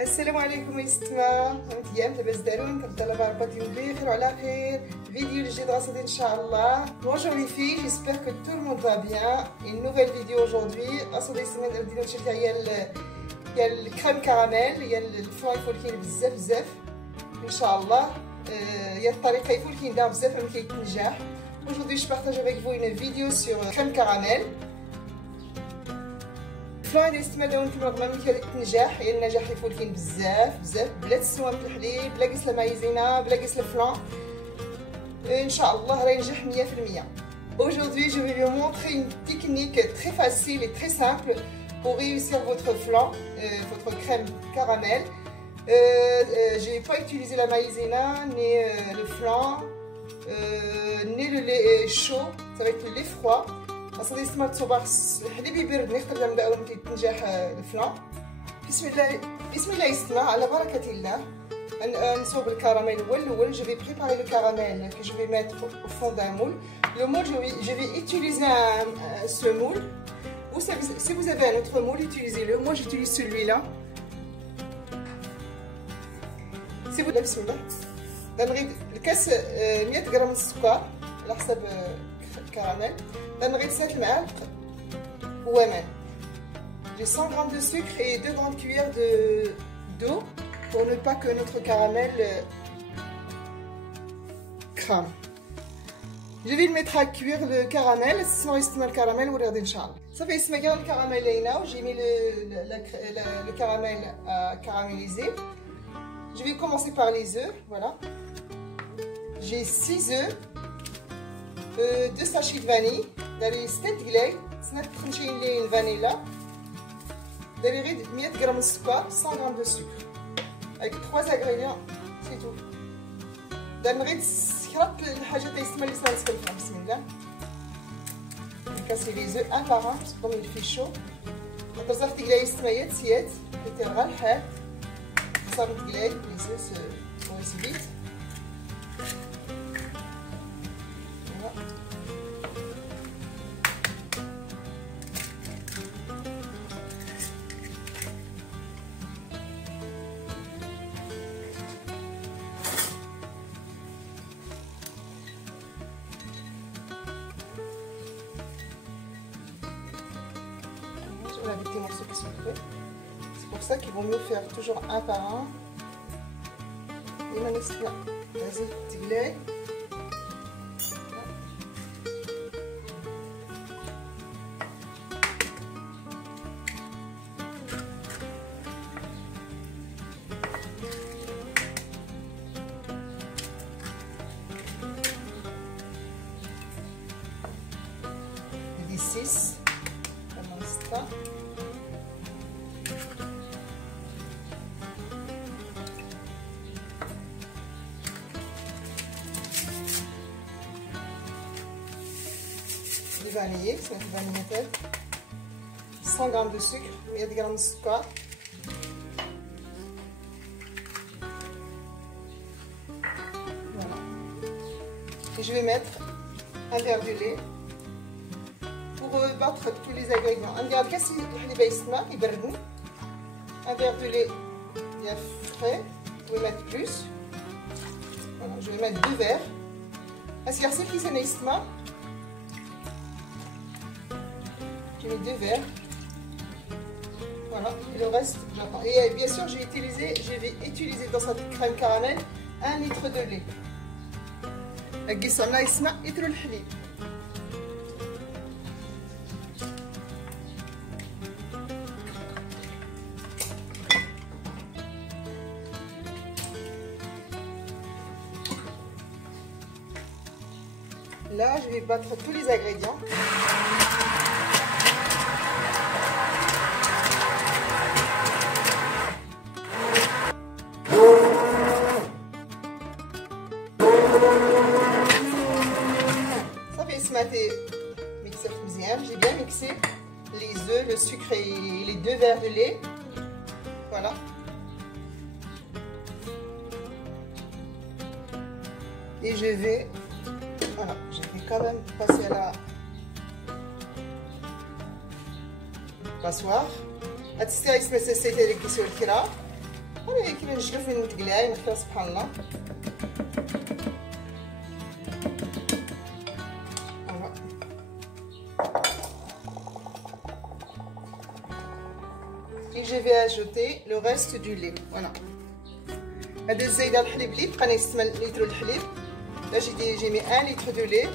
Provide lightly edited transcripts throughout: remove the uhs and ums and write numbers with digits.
السلام عليكم يا ستما ايام لاباس دارون كنبدا على بركه بخير وعلى خير فيديو جديد غادي ان شاء الله. Bonjour les filles, j'espère que tout le monde va bien. Une nouvelle vidéo aujourd'hui. اصلا السمانه اللي بدينا نشوف هي الكريم كراميل، هي الفلان يفولكين بزاف ان شاء الله. هي الطريقه يفولكين دار بزاف ملي كيتنجح. Aujourd'hui je partage avec vous une vidéo sur crème caramel. الفلان اللي استعملوه نتوما نورمالمون كيتنجح، هي النجاح يفولكين بزاف بلا تسوى من الحليب، بلا قيس المايزينا، بلا قيس الفلان. ان شاء الله راه ينجح 100%. Aujourd'hui je vais vous montrer une technique très facile et très simple pour réussir votre flan, votre crème caramel. Je n'ai pas utilisé la maïzena, ni le flan, ni le lait chaud, ça va être le lait froid. أصلا استعملت صباح الحليب يبرد نقدر نبداو ملي تنجح الفلان. بسم الله يسمع على بركة الله. نصوب الكراميل الأول. Je vais préparer le caramel que je vais mettre au fond d'un moule. Le moule, je vais utiliser ce moule. Ou si vous avez un autre moule, utilisez-le. Moi, j'utilise celui-là. Si vous بسم الله نغيد الكاس 100 غرام السكر على حسب الكراميل. نغيد 7 المعالق ومان. J'ai 100 g de sucre et 2 grandes cuillères d'eau pour ne pas que notre caramel crame. Je vais le mettre à cuire le caramel. Sinon il le caramel ou regarder Inch'Allah. Ça fait ce le caramel là. J'ai mis le caramel à caraméliser. Je vais commencer par les œufs. Voilà. J'ai 6 œufs, 2 sachets de vanille. داري 6 دقلاي 52 لين فانيلا. داري غير 100 غرام السكر 100 غرام دو سكر avec 3 ingrédients c'est tout. دار غير خلط الحاجات اللي يسمى لي صار نسكلها. بسم الله نكاسي لي زو ان بار ان comme il fait chaud. بزاف دقلاي يستميت سيات كيتر غير الحال صار دقلاي لي زو سو فيت. Avec des morceaux qui sont faits. C'est pour ça qu'il vaut mieux faire toujours un par un. Et maintenant, vas-y, تقلي. دي 6 كمان 6. vanillé, c'est une vanille 100 g de sucre, 100 g de sucre. Voilà. Et je vais mettre un verre de lait pour battre tous les ingrédients. Un verre de un verre de lait bien frais, vous pouvez mettre plus. Voilà, je vais mettre 2 verres. Est-ce qu'il y a J'ai mis 2 verres. Voilà, et le reste, j'attends. Et bien sûr, je vais utiliser dans cette crème caramel 1 litre de lait. القصة يسمع يترو الحليب. Là, je vais battre tous les ingrédients. J'ai bien mixé les œufs, le sucre et les 2 verres de lait. Voilà. Et je vais quand même passer à la passoire. هاد الساعه يسمى سيتي اللي كيسوي الكرا. هذا كيما نجلو في المتقلاي نخليو سبحان الله. Et je vais ajouter le reste du lait. Voilà. هذا الزايده الحليب اللي بقى نستعمل لتر الحليب. Là j'ai mis 1 litre de lait.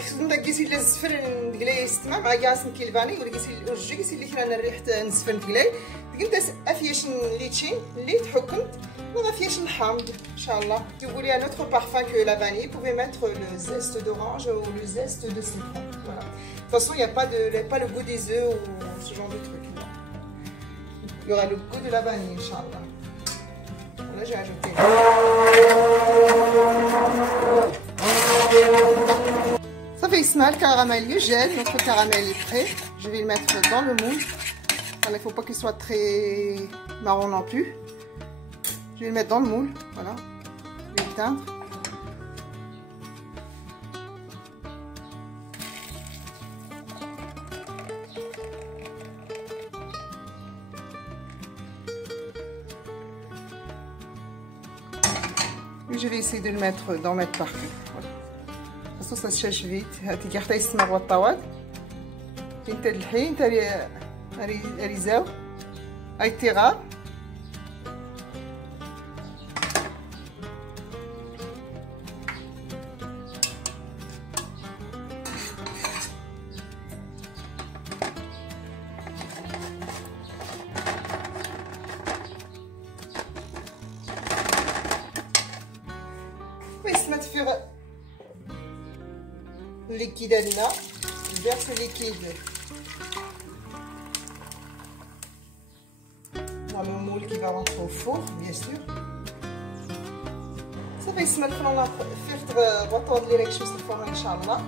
خصنا كيسي لا الزفر ندقلاي يستمع مع كاس كيلفاني ولا كيسي الورجي كيسي اللي كنا ريحه نزفر ندقلاي قلت افياش ليتشين اللي تحكمت ما فياش الحامض ان شاء الله. Si vous voulez un autre parfum que la vanille, vous pouvez mettre le zeste d'orange ou le zeste de citron. Voilà. De toute façon, il n'y a pas le goût des œufs ou ce genre de truc. Il y aura le goût de la vanille, Inch'Allah. Là, j'ai ajouté. Ça fait Ismaël caramel gel, notre caramel est prêt. Je vais le mettre dans le moule. Il ne faut pas qu'il soit très marron non plus. Je vais le mettre dans le moule, voilà. Je vais l'éteindre. Et je vais essayer de le d'en mettre partout. Voilà. De toute façon, ça se sèche vite. هاتي كي حتى يسمر والطوال. انت الحين تري ريزاو. هاي التيغار. نتفيغ الليكيد ديالنا نفيرس الليكيد dans le moule qui va rentrer au four bien sûr. صافي يسمى الفران فيغ غطاو لي راك شوف الفران ان شاء الله.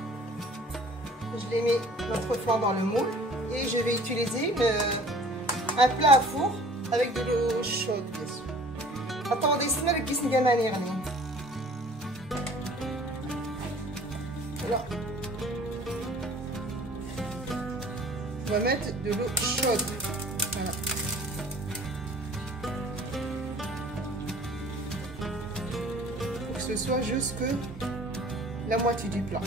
Je l'ai mis notre flan dans le moule et je vais utiliser un plat à four avec de l'eau chaude bien sûr. attendez يسمى الكيس نقاماني غني. Voilà. On va mettre de l'eau chaude. Voilà. Pour que ce soit jusque la moitié du plat.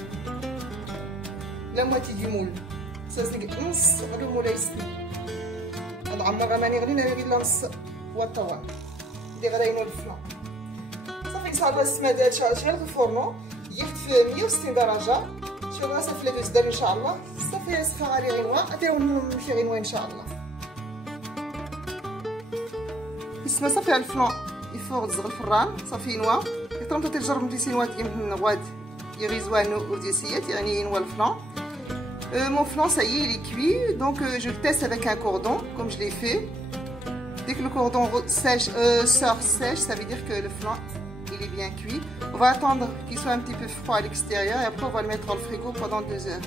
La moitié du moule. Ça c'est نص الموله يسلي. هذا عمر رماني غير نريد نص والطوال. اللي غرينو الفلان. صافي صافي السماد شغال في الفرن. يخت في 160 درجة. شوف راسها في الفلفل ان شاء الله. صافي صفا غادي غنوه اتيو نمشي غنوه ان شاء الله. يسمى صافي على الفلان يفوق تزغ الفران صافي نوا يطرمتو تجرب دي سينوات يمكن نغواد يغيزوانو وديسيات يعني ينوى الفلان. Mon flan ça y est il est cuit donc je le teste avec un cordon comme je l'ai fait. Dès que le cordon sèche, sort sèche, ça veut dire que le flan il est bien cuit. On va attendre qu'il soit un petit peu froid à l'extérieur et après on va le mettre dans le frigo pendant 2 heures.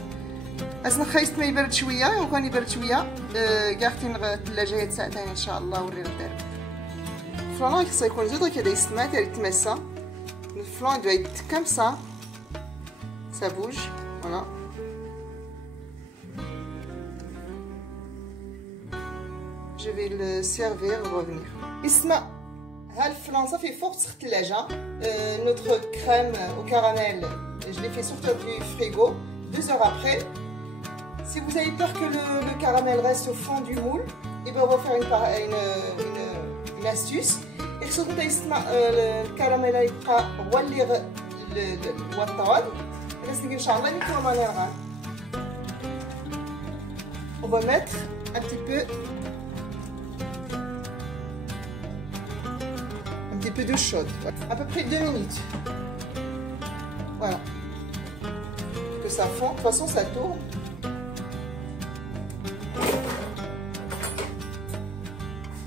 أصلا خايست ما يبرد شوية وكان يبرد شوية قاعدين الثلاجة ساعتين إن شاء الله ورينا الدار. الفلان خصو يكون زود كذا يستمع يتمسى. Le flan doit être comme ça. Ça bouge, voilà. Je vais le servir et revenir. اسمع ها الفلان صافي فوق تسخ الثلاجة. Notre crème au caramel, je l'ai fait sortir du frigo 2 heures après. Si vous avez peur que le caramel reste au fond du moule, et ben on va faire une astuce. Et surtout le caramel يبقى مولي الوطاد. إن شاء الله نكون مانيرغا. On va mettre un petit peu d'eau chaude, à peu près 2 minutes. Voilà. Que ça fond, de toute façon ça tourne.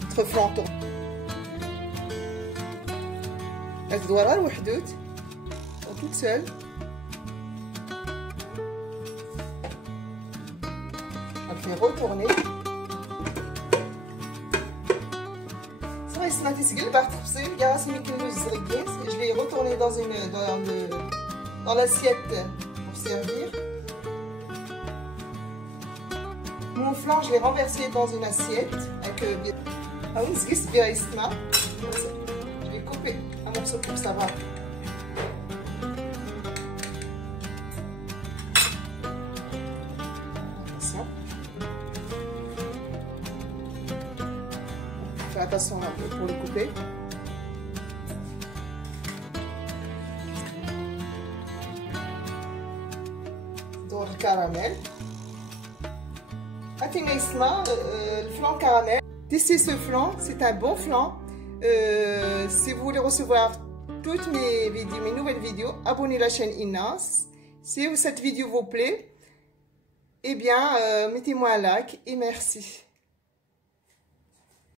Notre flan tourne. Elle doit là وحدوت toute seule. On fait retourner. Je vais retourner dans l'assiette pour servir. Mon flan, je l'ai renversé dans une assiette avec je vais couper un morceau pour savoir. Fais attention un peu pour le couper. Dans le caramel. Le flan caramel. Testez ce flan, c'est un bon flan. Si vous voulez recevoir toutes mes nouvelles vidéos, abonnez la chaîne Inas. Si cette vidéo vous plaît, eh bien, mettez-moi un like et merci.